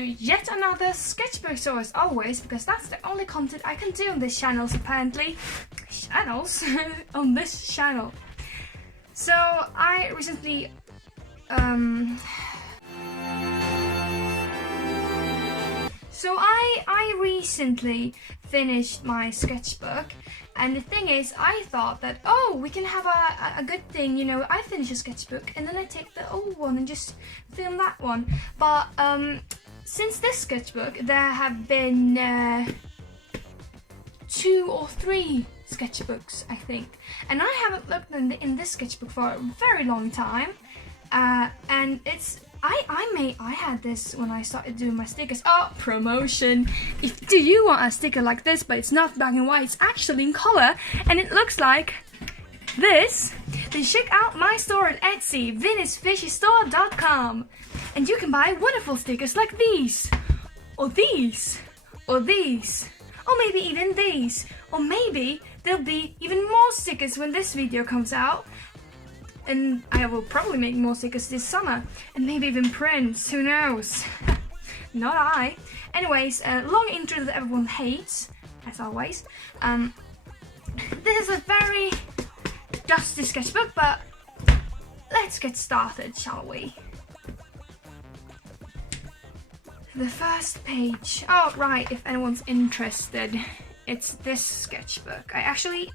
yet another sketchbook show as always, because that's the only content I can do on this channel apparently. Channels? On this channel. So I recently I recently finished my sketchbook, and the thing is, I thought that, oh, we can have a good thing, you know, I finish a sketchbook and then I take the old one and just film that one. But since this sketchbook, there have been 2 or 3 sketchbooks, I think, and I haven't looked in this sketchbook for a very long time, and it's I had this when I started doing my stickers. Oh, promotion! Do you want a sticker like this, but it's not black and white, it's actually in color, and it looks like this, then check out my store at Etsy, Vinny'sFishyStore.com, and you can buy wonderful stickers like these, or these, or these, or maybe even these, or maybe there'll be even more stickers when this video comes out. And I will probably make more stickers this summer, and maybe even prints, who knows? Not I. Anyways, long intro that everyone hates, as always. This is a very dusty sketchbook, but let's get started, shall we? The first page. Oh, right, if anyone's interested, it's this sketchbook. I actually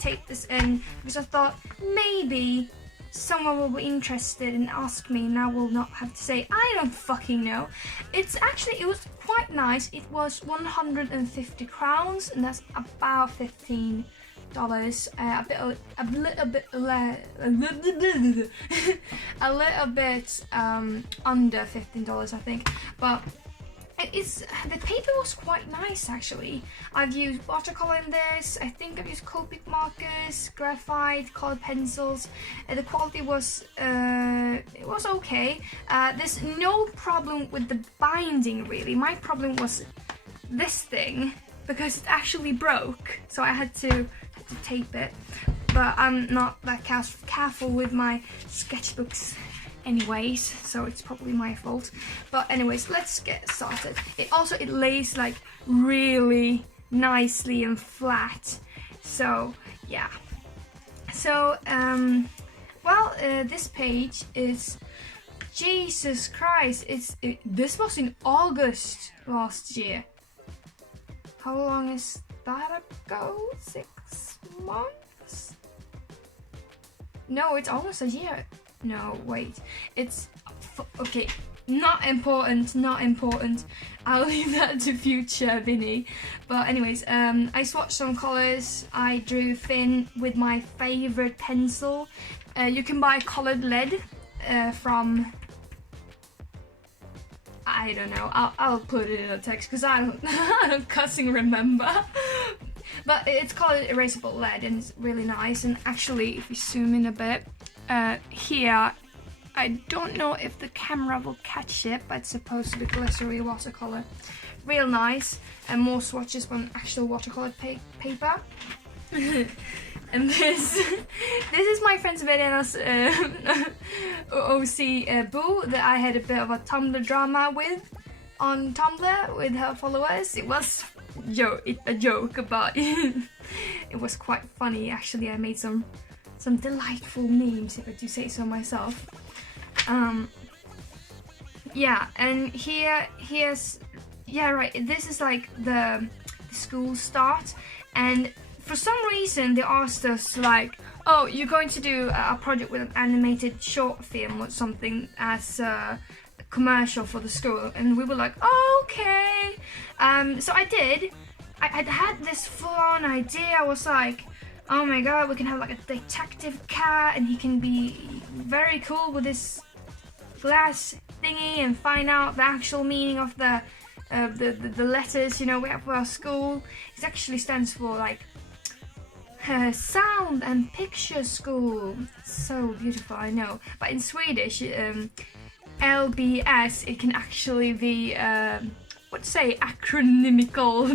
taped this in because I thought maybe someone will be interested and ask me, and I will not have to say I don't fucking know. It was quite nice. It was 150 crowns, and that's about $15. A little bit under $15, I think, but the paper was quite nice actually. I've used watercolor in this. I think I've used Copic markers, graphite, colored pencils. The quality was it was okay. There's no problem with the binding really. My problem was this thing because it actually broke, so I had to tape it. But I'm not that careful with my sketchbooks anyways, so it's probably my fault. But anyways, let's get started. It lays like really nicely and flat, so yeah. So this page is, Jesus Christ, this was in August last year. How long is that ago? 6 months? No, it's almost a year. No, wait, it's okay, not important. I'll leave that to future Vinny. But anyways, I swatched some colors. I drew thin with my favorite pencil. You can buy colored lead from, I don't know, I'll put it in a text because I don't cussing remember. But it's called erasable lead, and it's really nice. And actually, if you zoom in a bit, here, I don't know if the camera will catch it, but it's supposed to be glittery watercolor. Real nice, and more swatches from actual watercolor paper. And this is my friend Sveriana's OC Boo that I had a bit of a Tumblr drama with on Tumblr with her followers. It was a joke, but it was quite funny actually. I made some delightful memes, if I do say so myself. Yeah, and here's right, this is like the school start, and for some reason they asked us like, oh, you're going to do a project with an animated short film or something as a commercial for the school, and we were like, oh, okay. So I did. I had this full-on idea. I was like, oh my god, we can have like a detective cat, and he can be very cool with this glass thingy and find out the actual meaning of the letters, you know, we have for our school. It actually stands for like sound and picture school. So beautiful, I know. But in Swedish, LBS, it can actually be acronymical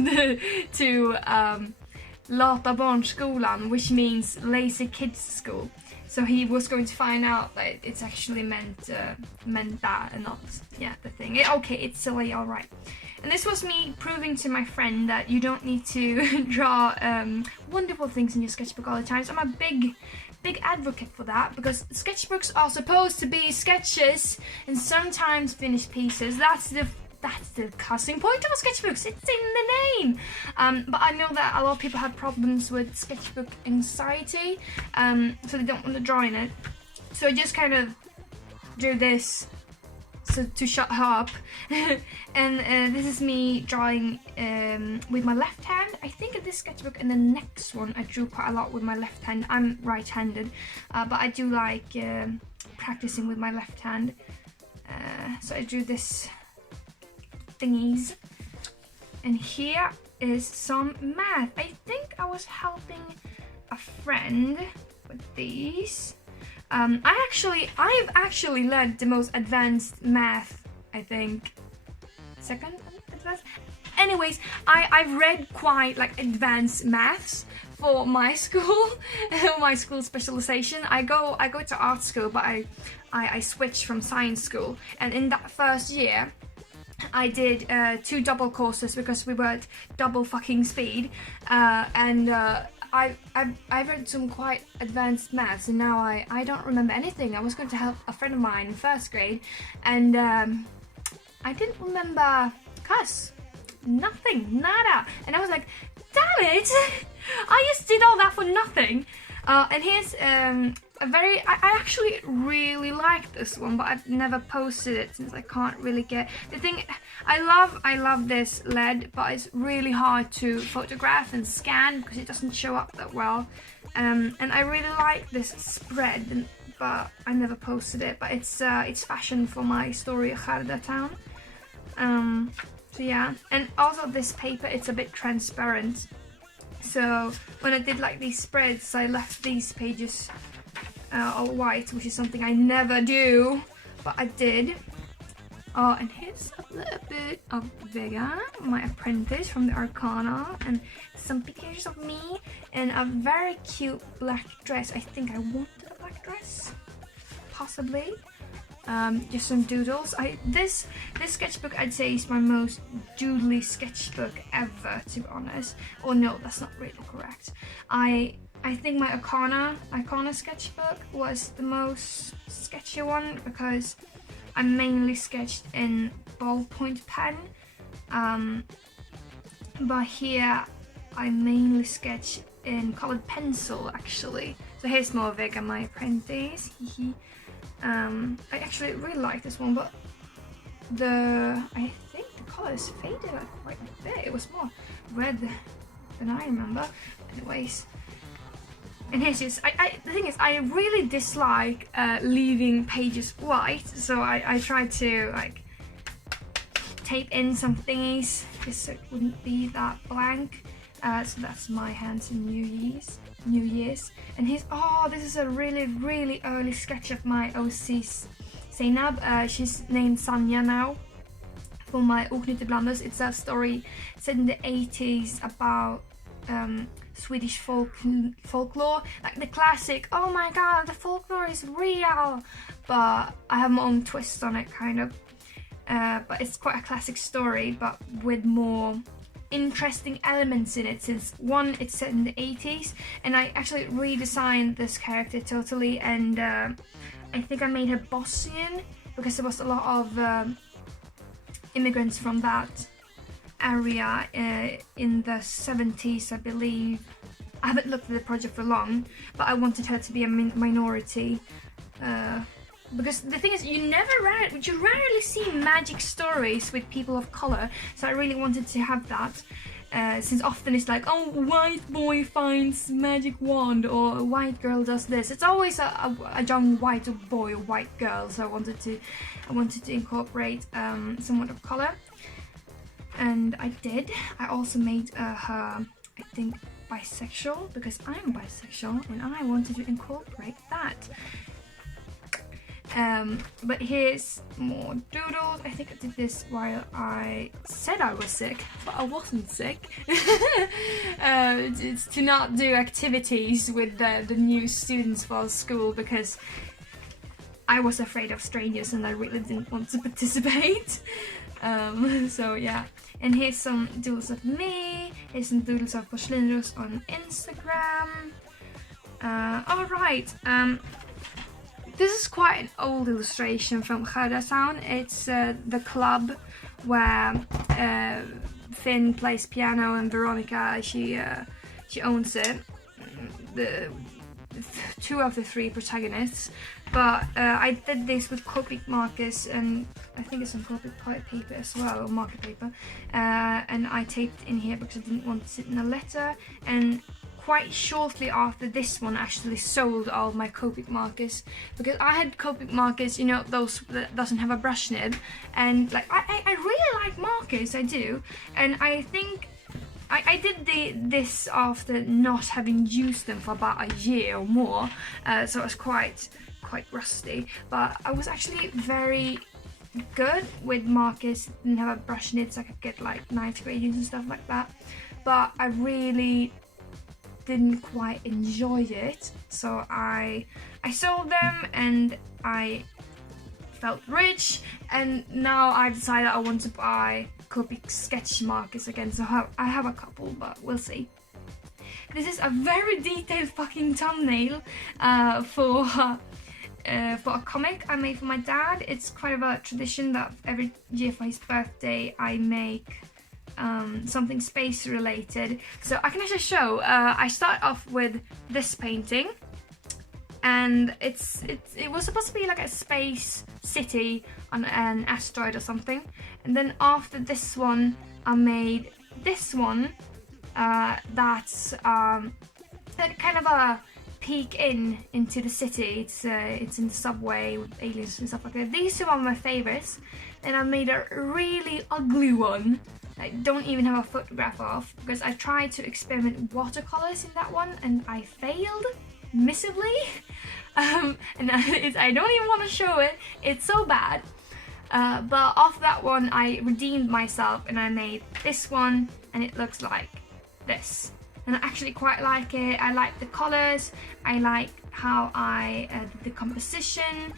Lata barnskolan, which means lazy kids school. So he was going to find out that it's actually meant that and not, yeah, the thing. Okay, it's silly, alright. And this was me proving to my friend that you don't need to draw wonderful things in your sketchbook all the time. So I'm a big advocate for that, because sketchbooks are supposed to be sketches and sometimes finished pieces. That's the casting point of sketchbooks. It's in the name. But I know that a lot of people have problems with sketchbook anxiety, so they don't want to draw in it. So I just kind of do this to shut her up. And this is me drawing with my left hand. I think in this sketchbook and the next one I drew quite a lot with my left hand. I'm right-handed, but I do like practicing with my left hand. So I drew this thingies, and here is some math. I think I was helping a friend with these. I've actually learned the most advanced math, I think. Second advanced? Anyways, I've read quite like advanced maths for my school, my school specialization. I go to art school, but I switched from science school, and in that first year I did 2 double courses because we were at double fucking speed, and I've read some quite advanced maths, and now I don't remember anything. I was going to help a friend of mine in 1st grade, and I didn't remember cuss. Nothing, nada. And I was like, damn it! I just did all that for nothing. And here's I actually really like this one, but I've never posted it since I can't really get the thing. I love this lead, but it's really hard to photograph and scan because it doesn't show up that well. And I really like this spread, but I never posted it. But it's fashion for my story Harda Town. So yeah, and also this paper, it's a bit transparent. So when I did like these spreads, I left these pages all white, which is something I never do, but I did. Oh, and here's a little bit of Vega, my apprentice from the Arcana, and some pictures of me in a very cute black dress. I think I wanted a black dress, possibly. Just some doodles. This sketchbook I'd say is my most doodly sketchbook ever, to be honest. Or no, that's not really correct. I think my Arcana sketchbook was the most sketchy one because I mainly sketched in ballpoint pen. But here I mainly sketch in colored pencil actually. So here's more Vega, my apprentice. I actually really like this one, but I think the color is faded like quite a bit. It was more red than I remember. Anyways, and here's just the thing is I really dislike leaving pages white, so I tried to like tape in some thingies just so it wouldn't be that blank. So that's my hands in New Year's. And here's, this is a really early sketch of my OC Zainab. She's named Sanja now for my Oknytteblanders. It's a story set in the 80s about Swedish folklore, like the classic, oh my god, the folklore is real, but I have my own twist on it, kind of. But it's quite a classic story, but with more interesting elements in it, since one, it's set in the 80s, and I actually redesigned this character totally, and I think I made her Bosnian because there was a lot of immigrants from that area in the 70s, I believe. I haven't looked at the project for long, but I wanted her to be a minority. Because the thing is, you rarely see magic stories with people of color, so I really wanted to have that. Since often it's like, oh, white boy finds magic wand, or a white girl does this. It's always a young white boy or white girl, so I wanted to incorporate somewhat of color, and I did. I also made her, I think, bisexual, because I'm bisexual, and I wanted to incorporate that. But here's more doodles. I think I did this while I said I was sick, but I wasn't sick. It's to not do activities with the new students for school because I was afraid of strangers and I really didn't want to participate. So yeah, and here's some doodles of me. Here's some doodles of Porslinros on Instagram. Alright, this is quite an old illustration from Sound. It's the club where Finn plays piano and Veronica, she owns it. The two of the three protagonists. But I did this with Copic markers, and I think it's some Copic paper as well, or marker paper. And I taped in here because I didn't want to sit in a letter. And quite shortly after this one, I actually sold all of my Copic markers because I had Copic markers, you know, those that doesn't have a brush nib. And like I really like markers, I do. And I think I did this after not having used them for about a year or more, so I was quite rusty. But I was actually very good with markers. Didn't have a brush nib, so I could get like 9th grade use and stuff like that. But I really didn't quite enjoy it, so I sold them and I felt rich, and now I decided I want to buy Copic sketch markers again, so I have a couple, but we'll see. This is a very detailed fucking thumbnail for a comic I made for my dad. It's quite of a tradition that every year for his birthday I make something space related. So I can actually show, I start off with this painting, and it was supposed to be like a space city on an asteroid or something, and then after this one I made this one that's kind of a peek into the city. It's in the subway with aliens and stuff like that. These two are my favorites. Then I made a really ugly one I don't even have a photograph of because I tried to experiment with watercolors in that one and I failed miserably. And I don't even want to show it, it's so bad. But off that one I redeemed myself and I made this one, and it looks like this. And I actually quite like it. I like the colors, I like how I did the composition.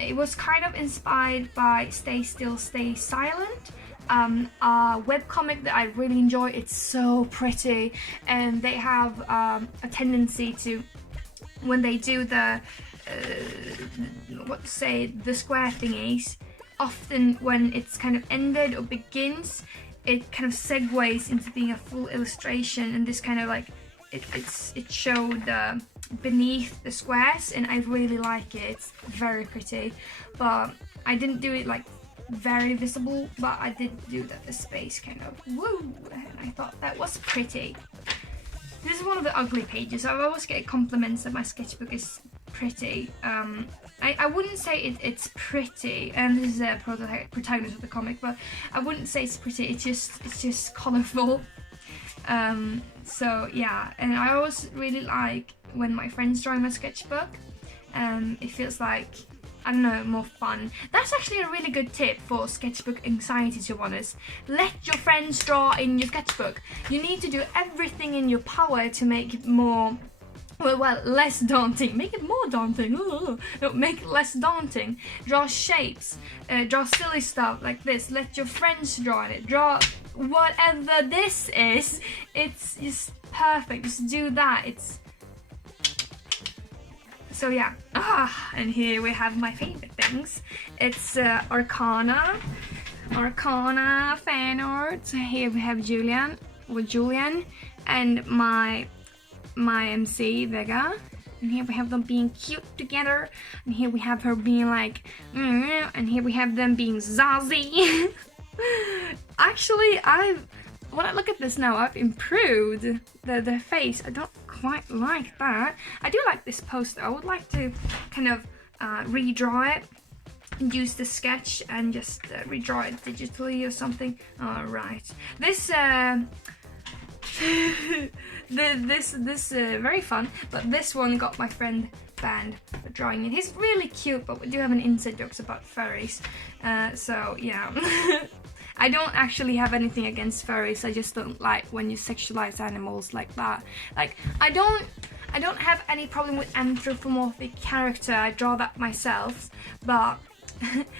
It was kind of inspired by Stay Still, Stay Silent, a webcomic that I really enjoy. It's so pretty, and they have a tendency to, when they do the the square thingies, often when it's kind of ended or begins, it kind of segues into being a full illustration, and this kind of like it showed beneath the squares, and I really like it. It's very pretty, but I didn't do it like very visible, but I did do that the space kind of woo, and I thought that was pretty. This is one of the ugly pages. I always get compliments that my sketchbook is pretty. I wouldn't say it's pretty, and this is a protagonist of the comic, but I wouldn't say it's pretty. It's just colorful. So yeah, and I always really like when my friends join my sketchbook. It feels like, I don't know, more fun. That's actually a really good tip for sketchbook anxiety, to be honest. Let your friends draw in your sketchbook. You need to do everything in your power to make it more, well, less daunting. Make it more daunting. Ooh. No, make it less daunting. Draw shapes. Draw silly stuff like this. Let your friends draw it. Draw whatever this is. It's just perfect. Just do that. It's so yeah. And here we have my favorite things. It's Arcana fan art. Here we have Julian, and my MC Vega, and here we have them being cute together, and here we have her being like and here we have them being zazzy. Actually, when I look at this now, I've improved the face. I don't quite like that. I do like this poster. I would like to kind of redraw it and use the sketch and just redraw it digitally or something. Alright, this this very fun, but this one got my friend banned for drawing it. He's really cute, but we do have an inside jokes about furries. So yeah. I don't actually have anything against furries. I just don't like when you sexualize animals like that. Like I don't have any problem with anthropomorphic character. I draw that myself, but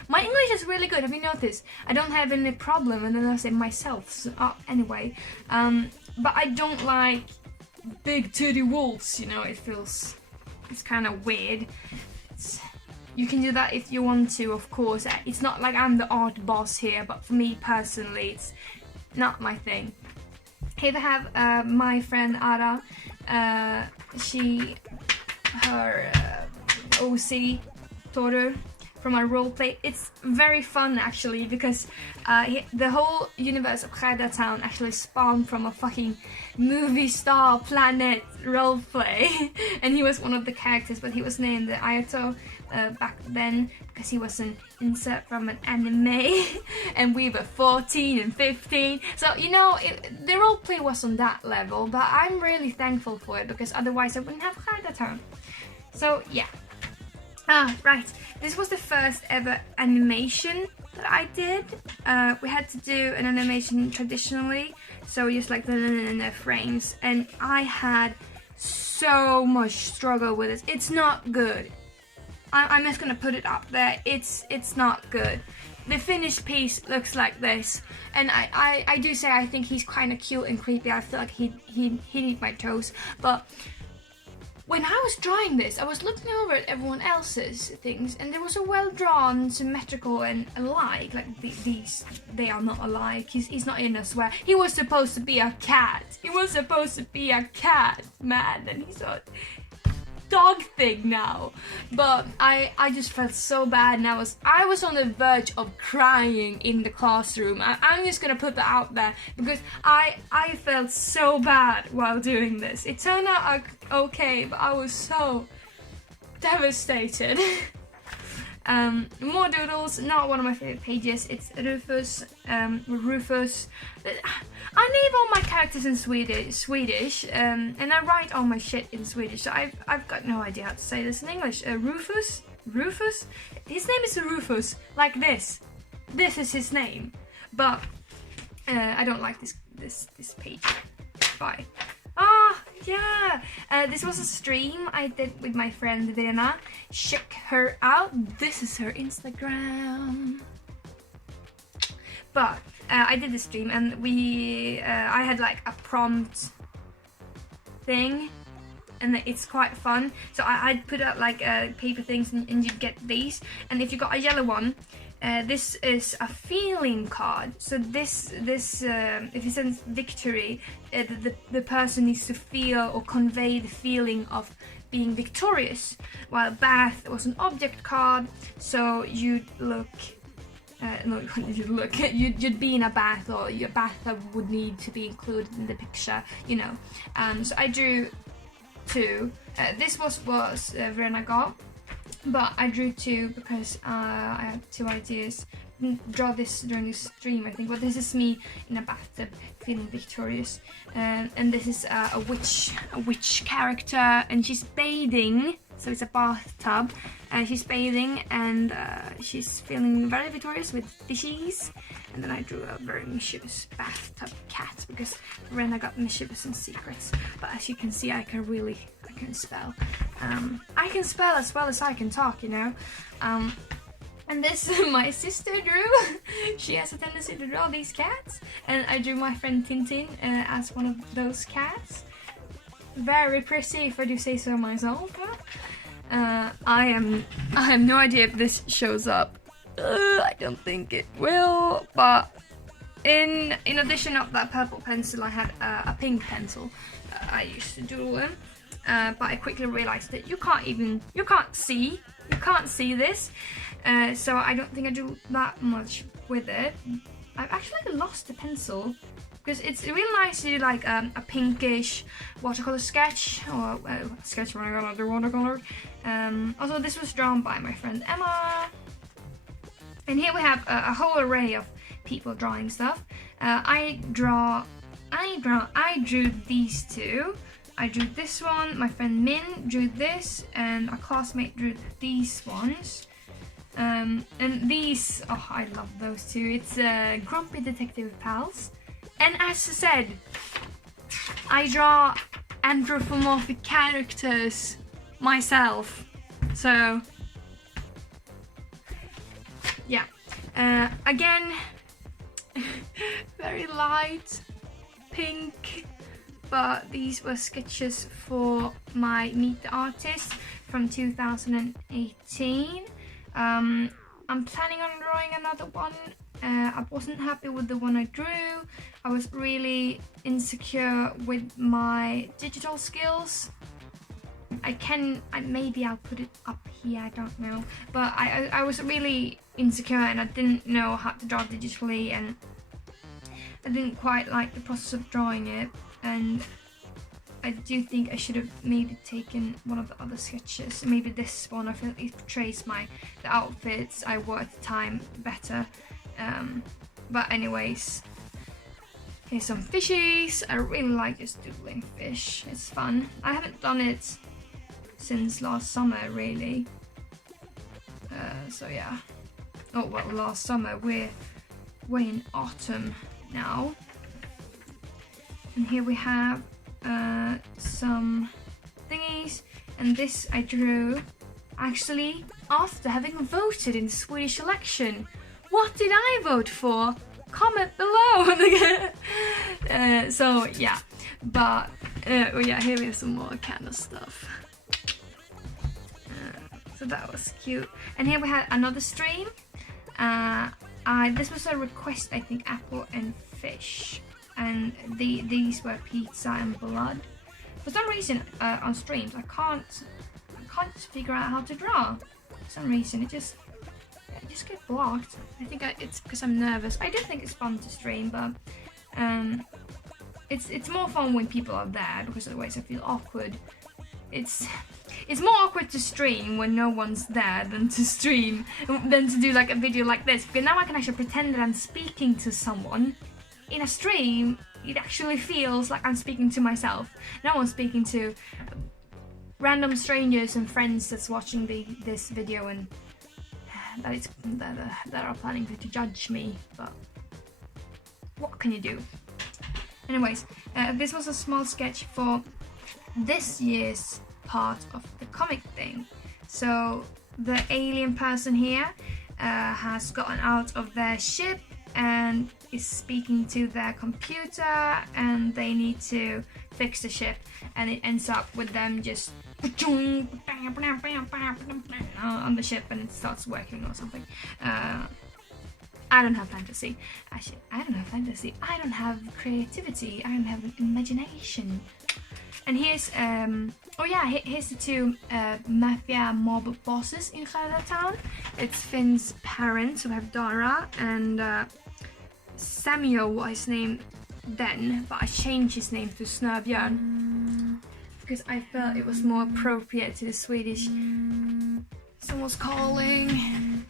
my English is really good. Have you noticed? I don't have any problem, and then I say myself. So, anyway, but I don't like big titty wolves. You know, it's kind of weird. You can do that if you want to, of course. It's not like I'm the art boss here, but for me personally, it's not my thing. Here we have my friend Ara. Her OC daughter from our roleplay. It's very fun actually, because the whole universe of Gerda Town actually spawned from a fucking movie star planet roleplay. And he was one of the characters, but he was named Ayato back then because he was an insert from an anime. And we were 14 and 15, so you know, the roleplay was on that level, but I'm really thankful for it, because otherwise I wouldn't have Gerda Town. So yeah. Right, this was the first ever animation that I did. We had to do an animation traditionally, so just like the frames, and I had so much struggle with it. It's not good. I'm just gonna put it up there. It's not good. The finished piece looks like this, and I do say I think he's kind of cute and creepy. I feel like he'd eat my toes, but when I was drawing this, I was looking over at everyone else's things, and there was a well-drawn, symmetrical, and alike. Like these, they are not alike. He's not in a swear. He was supposed to be a cat. He was supposed to be a cat, man, and he's a dog thing now. But I just felt so bad, and I was on the verge of crying in the classroom. I'm just gonna put that out there, because I felt so bad while doing this. It turned out okay, but I was so devastated. More doodles, not one of my favorite pages. It's Rufus. I name all my characters in Swedish, and I write all my shit in Swedish, so I've got no idea how to say this in English. Rufus? His name is Rufus, like this. This is his name, but I don't like this page. Bye. Yeah, this was a stream I did with my friend Verena. Check her out. This is her Instagram. But I did the stream, and I had like a prompt thing, and it's quite fun. So I'd put out like paper things, and you'd get these. And if you got a yellow one, this is a feeling card. So this if it says victory, the person needs to feel or convey the feeling of being victorious. While bath was an object card, so you'd look. You'd be in a bath, or your bathtub would need to be included in the picture, you know. So I drew two. This was Verena got. But I drew two because I had two ideas. Draw this during the stream, I think. But this is me in a bathtub feeling victorious, and this is a witch character, and she's bathing. So it's a bathtub. She's bathing, and she's feeling very victorious with fishies. And then I drew a very mischievous bathtub cat, because Rena got mischievous and secrets. But as you can see, I can spell. I can spell as well as I can talk, you know. And this my sister drew. She has a tendency to draw these cats, and I drew my friend Tintin as one of those cats. Very pretty, if I do say so myself. I have no idea if this shows up. I don't think it will, but in addition of that purple pencil, I had a pink pencil I used to doodle in, but I quickly realized that you can't see this, so I don't think I do that much with it. I've actually lost the pencil, because it's really nice to do like a pinkish watercolor sketch, or sketch running on under watercolor. Also, this was drawn by my friend Emma. And here we have a whole array of people drawing stuff. I draw I drew these two. I drew this one, my friend Min drew this, and a classmate drew these ones. And these, oh, I love those two. It's Grumpy Detective Pals. And as I said, I draw anthropomorphic characters myself. So, yeah. Again, very light pink, but these were sketches for my Meet the Artist from 2018. I'm planning on drawing another one. I wasn't happy with the one I drew. I was really insecure with my digital skills. Maybe I'll put it up here, I don't know. But I was really insecure and I didn't know how to draw digitally, and I didn't quite like the process of drawing it. And I do think I should have maybe taken one of the other sketches. Maybe this one, I feel like it portrays the outfits I wore at the time better. But anyways, here's some fishies. I really like this doodling fish. It's fun. I haven't done it since last summer, really. So yeah. Oh well, last summer. We're in autumn now. And here we have some thingies, and this I drew actually after having voted in the Swedish election. What did I vote for? Comment below. So yeah, but yeah, here is some more kind of stuff. So that was cute. And here we had another stream. This was a request, I think, apple and fish. And these were pizza and blood. For some reason, on streams, I can't figure out how to draw. For some reason, it just get blocked. I think it's because I'm nervous. I do think it's fun to stream, but it's more fun when people are there, because otherwise I feel awkward. It's more awkward to stream when no one's there than to do like a video like this, because now I can actually pretend that I'm speaking to someone. In a stream, it actually feels like I'm speaking to myself. No one's speaking to random strangers and friends that's watching this video and that are planning to judge me, but what can you do? Anyways, this was a small sketch for this year's part of the comic thing. So the alien person here has gotten out of their ship and is speaking to their computer, and they need to fix the ship, and it ends up with them just on the ship and it starts working or something. I don't have fantasy. Actually, I don't have fantasy. I don't have creativity. I don't have imagination. And here's here's the two mafia mob bosses in Town. It's Finn's parents, who have Dara, and Samuel was his name then, but I changed his name to Snöbjörn because I felt it was more appropriate to the Swedish. Someone's calling.